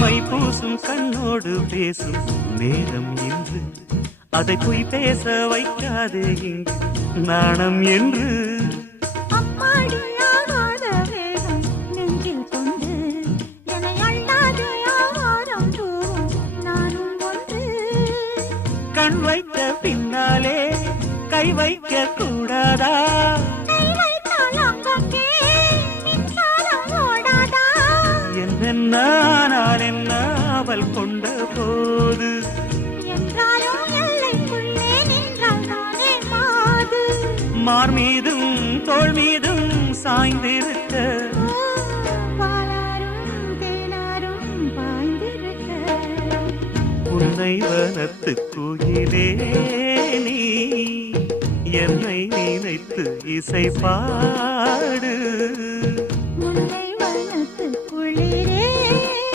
My பூசும் கண்ணோடு பேசும் நேரம் என்று அதை போய் பேச வைக்காதே இங்கு நாணம் என்று கண் வைத்த பின்னாலே கை வைக்க கூடாதா என்னென்னால் என்ன அவள் கொண்ட போது மார் மீதும் தோள் மீதும் சாய்ந்திருக்க உன்னை வனத்து குயிலே நீ என்னை நினைத்து இசை பாடு.